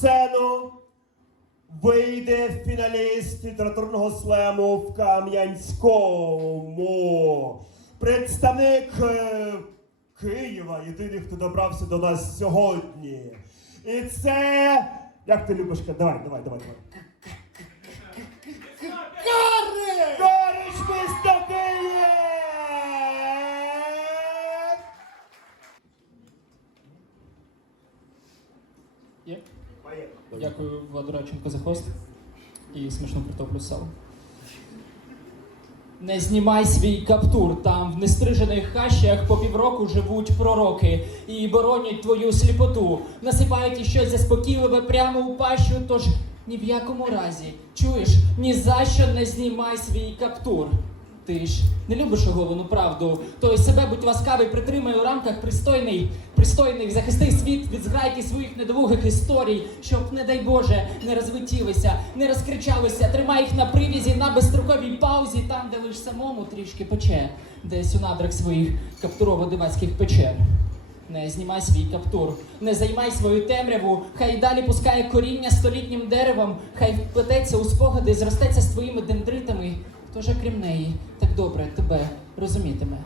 сцену вийде фіналіст літературного слему в Кам'янському. Представник е, Києва, єдиний, хто добрався до нас сьогодні. І це. Як ти любиш? Давай, давай, давай, давай. Кари! Корич місто Київ! Дякую Владу Радченко за хост і смачну картоплю з салом. Не знімай свій каптур. Там в нестрижених хащах по півроку живуть пророки і боронять твою сліпоту. Насипають і щось заспокійливе прямо у пащу, тож ні в якому разі. Чуєш, ні за що не знімай свій каптур. Ти ж не любиш оголену правду, то себе будь ласкавий, притримай у рамках пристойний, пристойних, захисти світ від зграйки своїх недовугих історій, щоб, не дай Боже, не розвитілися, не розкричалися, тримай їх на привізі, на безстроковій паузі, там, де лиш самому трішки пече, десь у надрах своїх каптурово-дивацьких печер. Не знімай свій каптур, не займай свою темряву, хай далі пускає коріння столітнім деревом, хай вплететься у спогади, зростеться з твоїми дендритами. Ж крім неї так добре тебе розумітиме?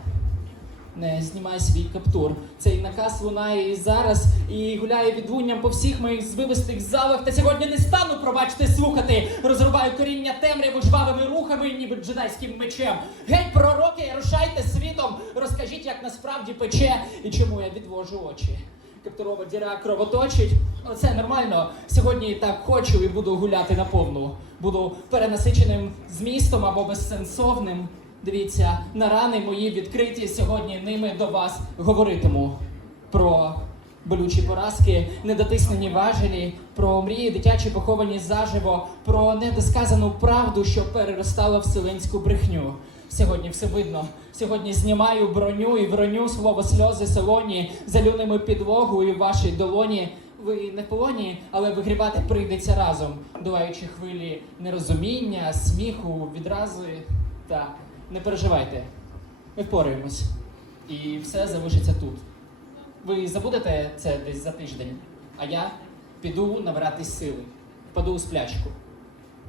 Не знімай свій каптур. Цей наказ лунає і зараз і гуляє відлунням по всіх моїх звивистих залах. Та сьогодні не стану, пробачте, слухати. Розрубаю коріння темряви жвавими рухами, ніби джедайським мечем. Геть, пророки, рушайте світом. Розкажіть, як насправді пече і чому я відвожу очі. Каптурова діра кровоточить. Оце нормально. Сьогодні так хочу і буду гуляти наповну. Буду перенасиченим змістом або безсенсовним. Дивіться, на рани мої відкриті сьогодні ними до вас говоритиму про болючі поразки, недотиснені важелі, про мрії дитячі поховані заживо, про недосказану правду, що переростала в селенську брехню. Сьогодні все видно. Сьогодні знімаю броню і броню слово сльози солоні, залюнемо підлогу і в вашій долоні. Ви не полоні, але вигрібати прийдеться разом, долаючи хвилі нерозуміння, сміху, відрази. Та не переживайте, ми впораємось. І все залишиться тут. Ви забудете це десь за тиждень, а я піду набиратись сили, впаду у сплячку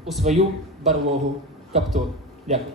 у свою барлогу каптур. Дякую.